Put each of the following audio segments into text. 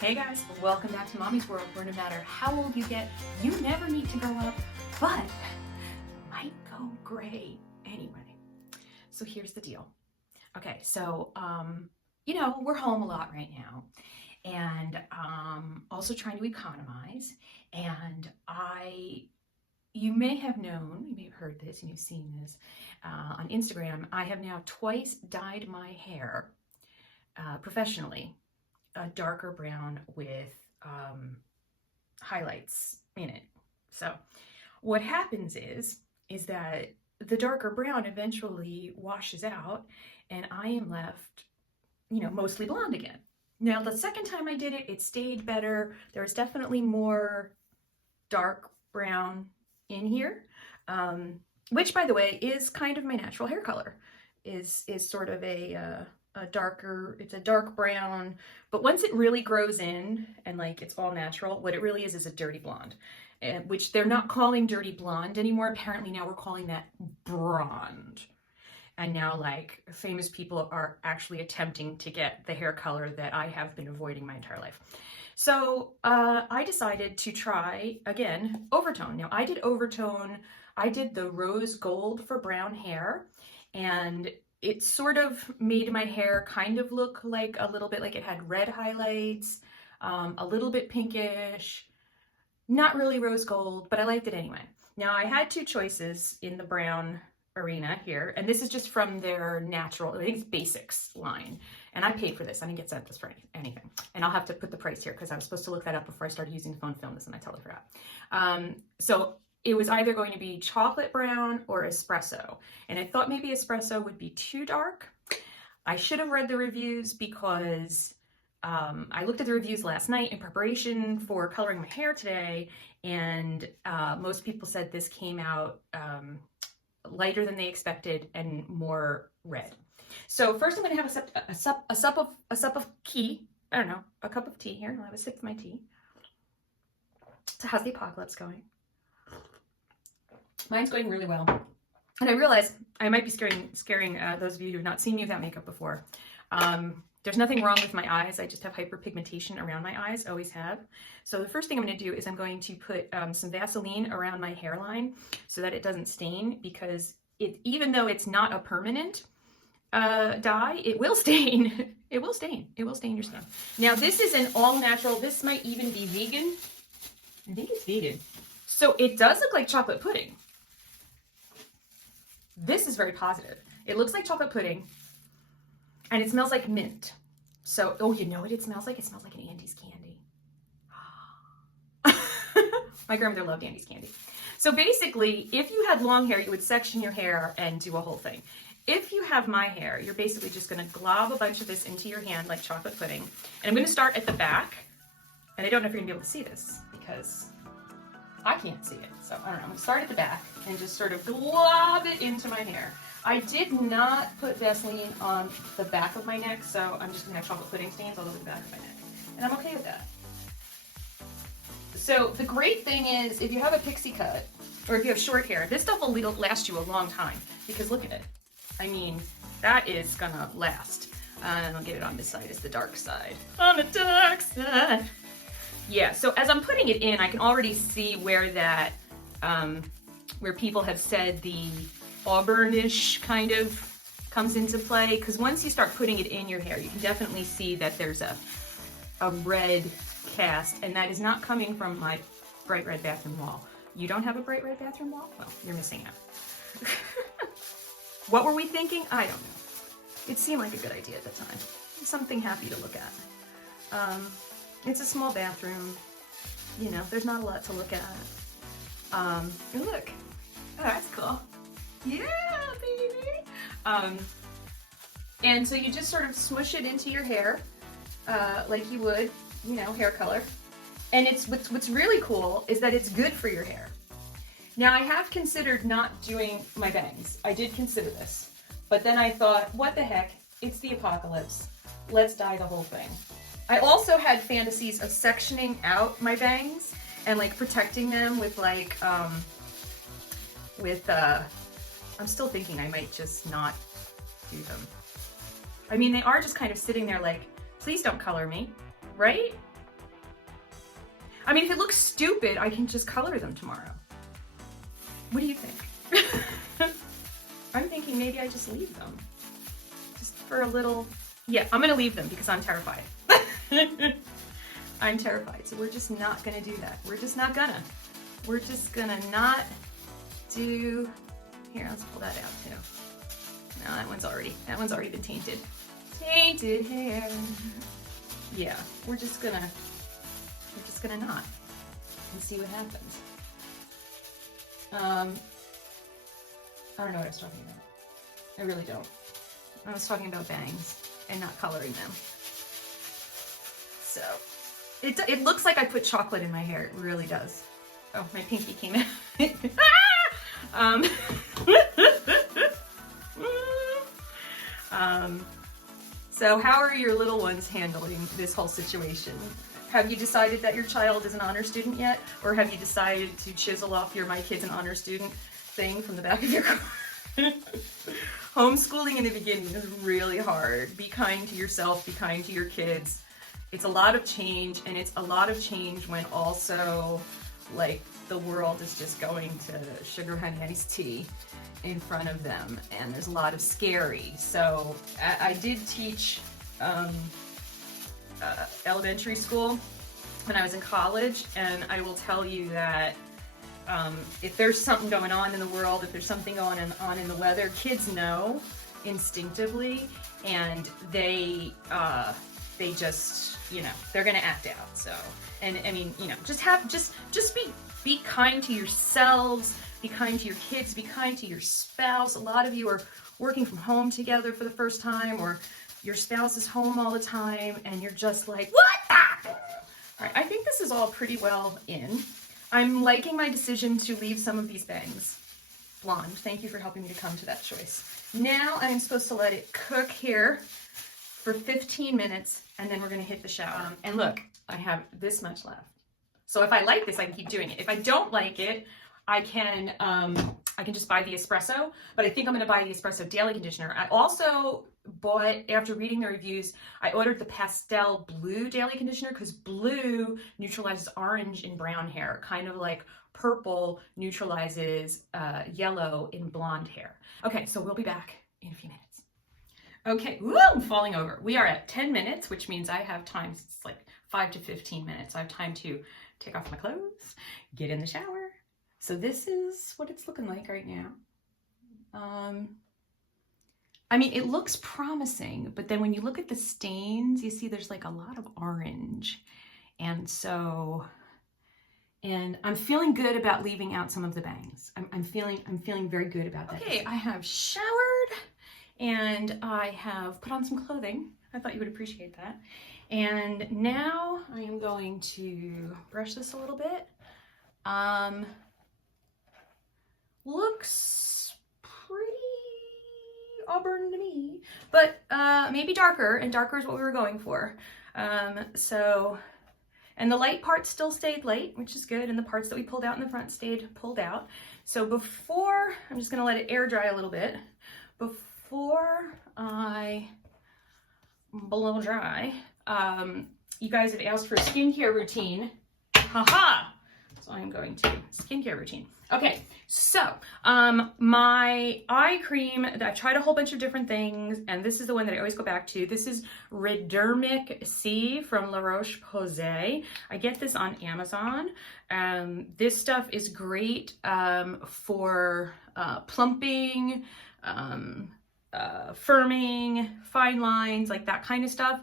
Hey guys, welcome back to Mommy's World, where no matter how old you get, you never need to grow up, but might go gray anyway. So here's the deal. Okay, so, we're home a lot right now, and also trying to economize, and you may have known, you may have heard this and you've seen this on Instagram, I have now twice dyed my hair professionally a darker brown with highlights in it. So what happens is that the darker brown eventually washes out and I am left, mostly blonde again. Now, the second time I did it, it stayed better. There was definitely more dark brown in here, which, by the way, is kind of my natural hair color, is sort of a darker, it's a dark brown, but once it really grows in and like it's all natural, what it really is a dirty blonde, which they're not calling dirty blonde anymore. Apparently now we're calling that blonde. And now like famous people are actually attempting to get the hair color that I have been avoiding my entire life. So I decided to try, again, oVertone. Now I did oVertone, I did the rose gold for brown hair, and it sort of made my hair kind of look like a little bit like it had red highlights, a little bit pinkish, not really rose gold, but I liked it anyway. Now I had two choices in the brown arena here, and this is just from their natural, I think it's basics line, and I paid for this. I didn't get sent this for anything, and I'll have to put the price here because I was supposed to look that up before I started using the phone to film this and I totally forgot. So it was either going to be chocolate brown or espresso, and I thought maybe espresso would be too dark. I should have read the reviews because I looked at the reviews last night in preparation for coloring my hair today, and most people said this came out lighter than they expected and more red. So first I'm going to have a sup of tea. I don't know, a cup of tea here. I'll have a sip of my tea. So how's the apocalypse going? Mine's going really well. And I realize I might be scaring those of you who have not seen me without makeup before. There's nothing wrong with my eyes. I just have hyperpigmentation around my eyes, always have. So the first thing I'm going to do is I'm going to put some Vaseline around my hairline so that it doesn't stain, because even though it's not a permanent dye, it will stain. It will stain. It will stain your skin. Now this is an all natural. This might even be vegan. I think it's vegan. So it does look like chocolate pudding. This is very positive. It looks like chocolate pudding, and it smells like mint. So, oh, you know what it smells like? It smells like an Andes candy. My grandmother loved Andes candy. So basically, if you had long hair, you would section your hair and do a whole thing. If you have my hair, you're basically just going to glob a bunch of this into your hand like chocolate pudding. And I'm going to start at the back. And I don't know if you're going to be able to see this because I can't see it. So I don't know. I'm going to start at the back and just sort of glob it into my hair. I did not put Vaseline on the back of my neck, so I'm just going to have chocolate pudding stains all over the back of my neck. And I'm okay with that. So the great thing is, if you have a pixie cut, or if you have short hair, this stuff will last you a long time, because look at it. I mean, that is going to last. And I'll get it on this side, it's the dark side. On the dark side. Yeah, so as I'm putting it in, I can already see where that, where people have said the auburnish kind of comes into play, because once you start putting it in your hair, you can definitely see that there's a red cast, and that is not coming from my bright red bathroom wall. You don't have a bright red bathroom wall? Well, you're missing out. What were we thinking? I don't know. It seemed like a good idea at the time. Something happy to look at. It's a small bathroom. You know, there's not a lot to look at. And look. Oh, that's cool. Yeah, baby. And so you just sort of smush it into your hair, like you would, hair color. And what's really cool is that it's good for your hair. Now I have considered not doing my bangs. I did consider this, but then I thought, what the heck? It's the apocalypse. Let's dye the whole thing. I also had fantasies of sectioning out my bangs and like protecting them with like, I'm still thinking I might just not do them. I mean, they are just kind of sitting there like, please don't color me, right? I mean, if it looks stupid, I can just color them tomorrow. What do you think? I'm thinking maybe I just leave them. Just for a little, yeah, I'm gonna leave them because I'm terrified. I'm terrified, so we're just not gonna do that. We're just not gonna. We're just gonna not do, here, let's pull that out too. No, that one's already been tainted. Tainted hair. Yeah, we're just gonna not and see what happens. I don't know what I was talking about. I really don't. I was talking about bangs and not coloring them. So, it looks like I put chocolate in my hair. It really does. Oh, my pinky came out. So how are your little ones handling this whole situation? Have you decided that your child is an honor student yet? Or have you decided to chisel off your "my kid's an honor student" thing from the back of your car? Homeschooling in the beginning is really hard. Be kind to yourself, be kind to your kids. It's a lot of change, and it's a lot of change when also, like, the world is just going to sugar honey iced tea in front of them, and there's a lot of scary. So I did teach elementary school when I was in college, and I will tell you that if there's something going on in the world, if there's something going on in the weather, kids know instinctively, and they just, you know, they're gonna act out. So, and I mean, you know, just be kind to yourselves, be kind to your kids, be kind to your spouse. A lot of you are working from home together for the first time, or your spouse is home all the time, and you're just like, what the? All right, I think this is all pretty well in. I'm liking my decision to leave some of these bangs blonde. Thank you for helping me to come to that choice. Now I'm supposed to let it cook here for 15 minutes, and then we're gonna hit the shower. And look, I have this much left. So if I like this, I can keep doing it. If I don't like it, I can just buy the espresso, but I think I'm gonna buy the espresso daily conditioner. I also bought, after reading the reviews, I ordered the pastel blue daily conditioner because blue neutralizes orange in brown hair, kind of like purple neutralizes yellow in blonde hair. Okay, so we'll be back in a few minutes. Okay, woo, I'm falling over. We are at 10 minutes, which means I have time, it's like 5 to 15 minutes. I have time to take off my clothes, get in the shower. So this is what it's looking like right now. I mean, it looks promising, but then when you look at the stains, you see there's like a lot of orange. And so, and I'm feeling good about leaving out some of the bangs. I'm feeling very good about that. Okay, I have showered and I have put on some clothing. I thought you would appreciate that. And now I am going to brush this a little bit. Looks pretty auburn to me, but maybe darker, and darker is what we were going for. So, and the light part still stayed light, which is good, and the parts that we pulled out in the front stayed pulled out. So before, I'm just gonna let it air dry a little bit. Before I blow dry, you guys have asked for a skincare routine. Haha! So I'm going to skincare routine. Okay, so my eye cream, I've tried a whole bunch of different things, and this is the one that I always go back to. This is Redermic C from La Roche-Posay. I get this on Amazon. This stuff is great for plumping, firming, fine lines, like that kind of stuff.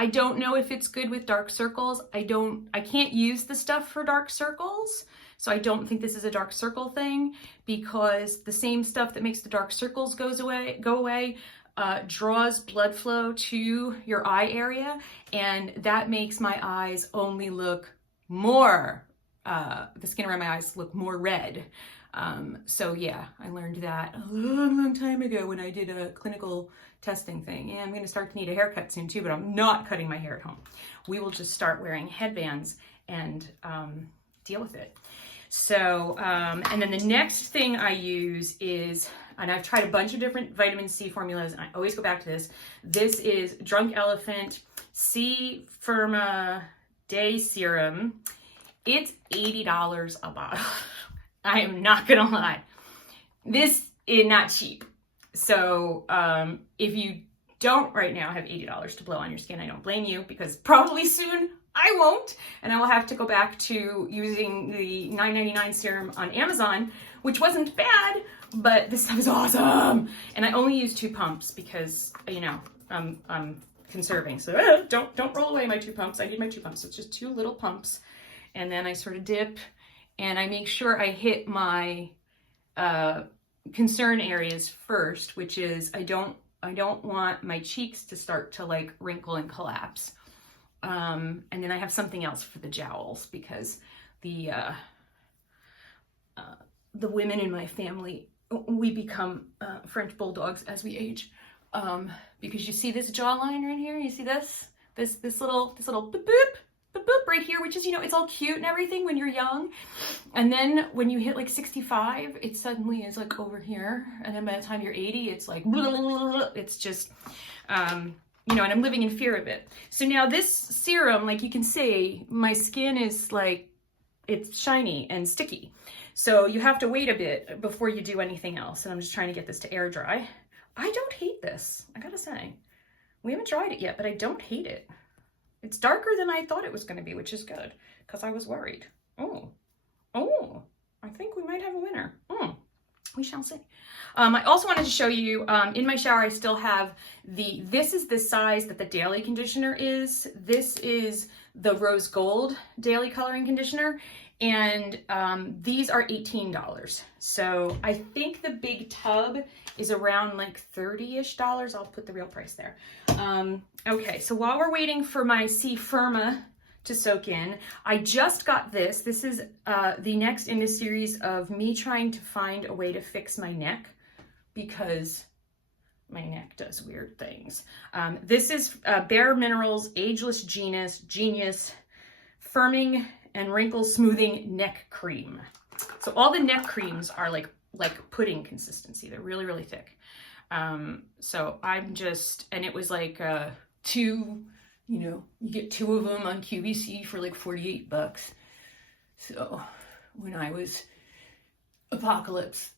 I don't know if it's good with dark circles. I can't use the stuff for dark circles. So I don't think this is a dark circle thing, because the same stuff that makes the dark circles go away, draws blood flow to your eye area, and that makes my eyes only look more, the skin around my eyes look more red. So yeah, I learned that a long time ago when I did a clinical testing thing. Yeah, I'm gonna start to need a haircut soon too, but I'm not cutting my hair at home. We will just start wearing headbands and deal with it. So, and then the next thing I use is, and I've tried a bunch of different vitamin C formulas, and I always go back to this. This is Drunk Elephant C Firma Day Serum. It's $80 a bottle. I am not gonna lie. This is not cheap. So if you don't right now have $80 to blow on your skin, I don't blame you, because probably soon I won't, and I will have to go back to using the $9.99 serum on Amazon, which wasn't bad, but this stuff is awesome. And I only use 2 pumps because, you know, I'm conserving. So don't roll away my 2 pumps. I need my 2 pumps. So it's just 2 little pumps, and then I sort of dip, and I make sure I hit my concern areas first, which is I don't want my cheeks to start to like wrinkle and collapse. And then I have something else for the jowls, because the women in my family, we become French bulldogs as we age. Because you see this jawline right here, you see this little boop boop boop boop right here, which is, you know, it's all cute and everything when you're young, and then when you hit like 65, it suddenly is like over here, and then by the time you're 80, it's like blah, blah, blah, blah. It's just you know, and I'm living in fear of it. So now this serum, like you can see, my skin is like, it's shiny and sticky, so you have to wait a bit before you do anything else. And I'm just trying to get this to air dry. I don't hate this, I gotta say. We haven't tried it yet, but I don't hate it. It's darker than I thought it was going to be, which is good, because I was worried. Oh, I think we might have a winner. We shall see. I also wanted to show you, in my shower, I still have this is the size that the daily conditioner is. This is the rose gold daily coloring conditioner, and these are $18. So I think the big tub is around like $30-ish. I'll put the real price there. Okay, so while we're waiting for my Firma to soak in, I just got this. This is the next in a series of me trying to find a way to fix my neck, because my neck does weird things. This is Bare Minerals Ageless Genius Firming and Wrinkle Smoothing Neck Cream. So all the neck creams are like pudding consistency. They're really, really thick. So I'm just, and it was like 2, you know, you get 2 of them on QVC for like $48. So when I was apocalypse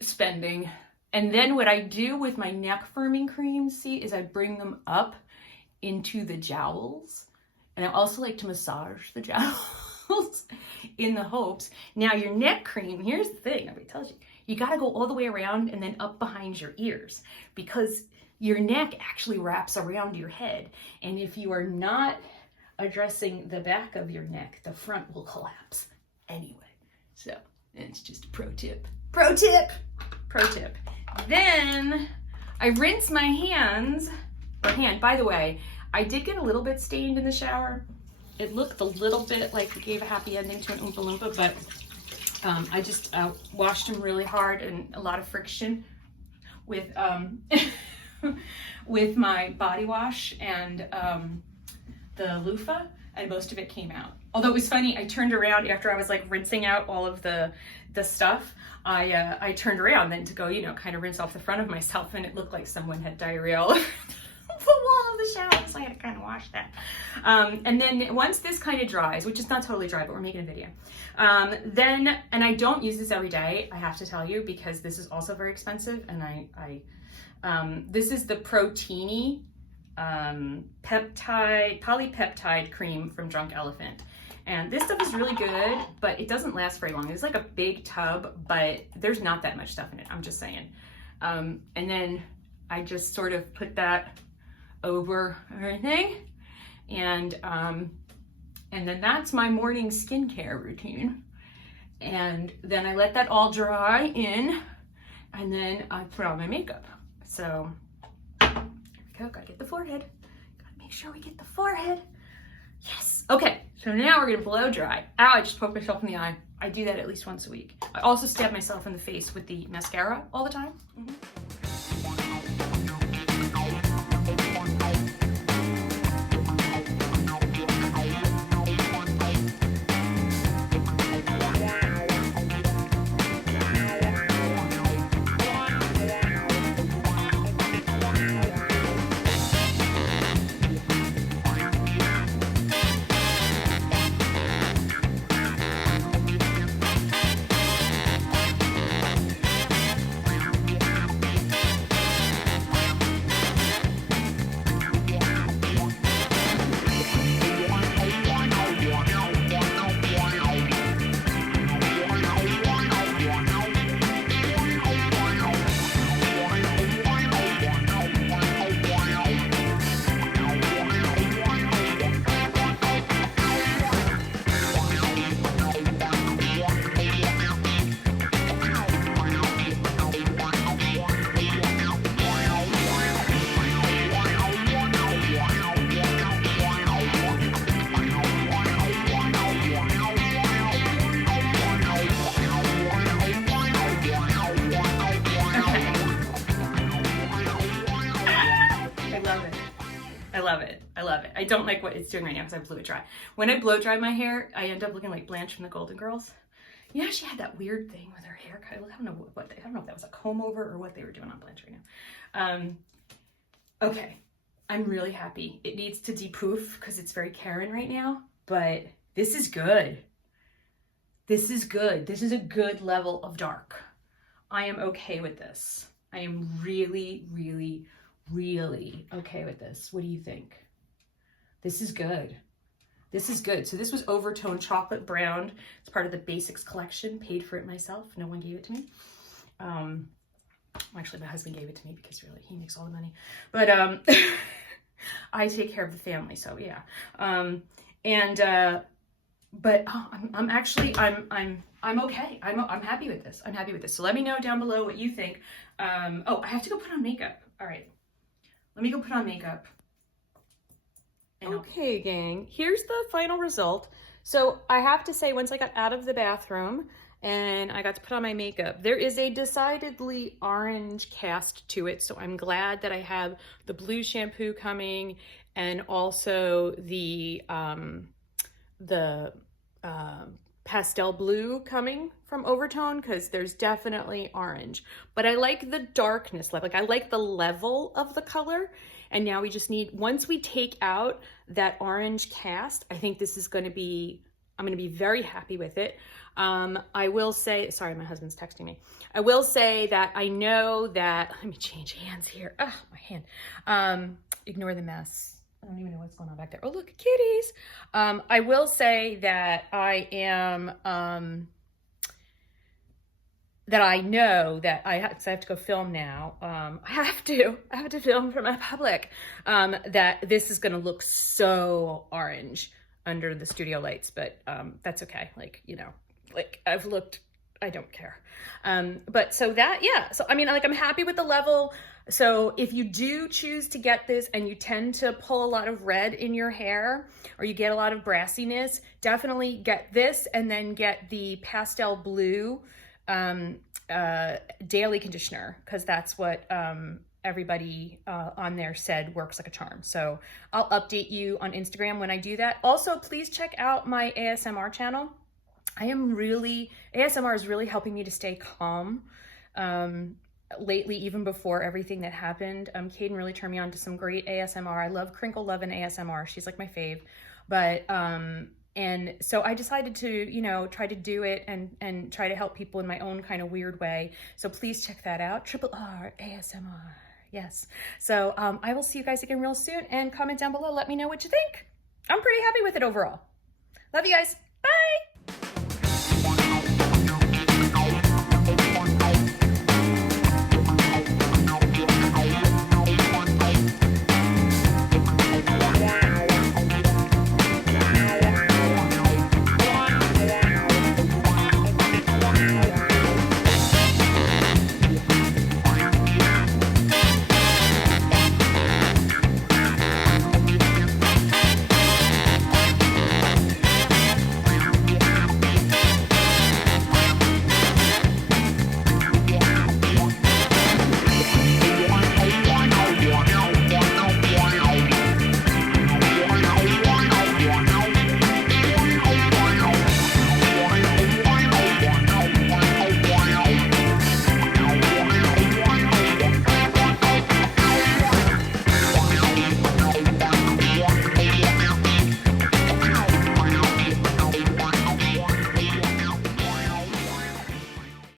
spending, and then what I do with my neck firming creams, see, is I bring them up into the jowls, and I also like to massage the jowls in the hopes. Now your neck cream, here's the thing, nobody tells you, you gotta go all the way around and then up behind your ears, because your neck actually wraps around your head. And if you are not addressing the back of your neck, the front will collapse anyway. So it's just a pro tip. Pro tip! Pro tip. Then I rinse my hands, by the way, I did get a little bit stained in the shower. It looked a little bit like it gave a happy ending to an Oompa Loompa, but I just washed them really hard, and a lot of friction with with my body wash and the loofah, and most of it came out. Although it was funny, I turned around after I was like rinsing out all of the stuff. I turned around then to go, you know, kind of rinse off the front of myself, and it looked like someone had diarrhea all over the wall of the shower, so I had to kind of wash that. And then once this kind of dries, which is not totally dry, but we're making a video, then, and I don't use this every day, I have to tell you, because this is also very expensive, and this is the Proteini polypeptide cream from Drunk Elephant. And this stuff is really good, but it doesn't last very long. It's like a big tub, but there's not that much stuff in it, I'm just saying. And then I just sort of put that over everything, and then that's my morning skincare routine. And then I let that all dry in, and then I put on my makeup. So here we go, gotta get the forehead. Gotta make sure we get the forehead. Yes, okay, so now we're gonna blow dry. Ow, I just poked myself in the eye. I do that at least once a week. I also stab myself in the face with the mascara all the time. I don't like what it's doing right now because I blew it dry. When I blow dry my hair, I end up looking like Blanche from the Golden Girls. Yeah, she had that weird thing with her haircut. I don't know I don't know if that was a comb over or what they were doing on Blanche right now. Okay, I'm really happy. It needs to depoof because it's very Karen right now, but this is good. This is good. This is a good level of dark. I am okay with this. I am really, really, really okay with this. What do you think? This is good. This is good. So this was oVertone Chocolate Brown. It's part of the Basics collection. Paid for it myself. No one gave it to me. Actually, my husband gave it to me because really he makes all the money. But I take care of the family, so yeah. But oh, I'm okay. I'm happy with this. I'm happy with this. So let me know down below what you think. Oh, I have to go put on makeup. All right, let me go put on makeup. Okay, gang, here's the final result. So I have to say, once I got out of the bathroom and I got to put on my makeup, there is a decidedly orange cast to it. So I'm glad that I have the blue shampoo coming and also the pastel blue coming from oVertone, because there's definitely orange. But I like the darkness, like I like the level of the color. And now we just need, once we take out that orange cast, I think this is going to be, I'm going to be very happy with it. I will say, sorry, my husband's texting me. I will say that I know that, let me change hands here. Oh, my hand. Ignore the mess. I don't even know what's going on back there. Oh, look, kitties. I will say that I am, that I know that I have to go film now. I have to film for my public, that this is going to look so orange under the studio lights, but that's okay. Like, you know, like I've looked, I don't care. But so that, yeah. So, I mean, like I'm happy with the level. So if you do choose to get this and you tend to pull a lot of red in your hair or you get a lot of brassiness, definitely get this and then get the pastel blue daily conditioner, because that's what everybody on there said works like a charm. So I'll update you on Instagram when I do that. Also, please check out my ASMR channel. ASMR is really helping me to stay calm lately, even before everything that happened. Caden really turned me on to some great ASMR. I love Crinkle Love and ASMR. She's like my fave. But and so I decided to, you know, try to do it and try to help people in my own kind of weird way. So please check that out. R ASMR. Yes. So I will see you guys again real soon, and comment down below. Let me know what you think. I'm pretty happy with it overall. Love you guys. Bye.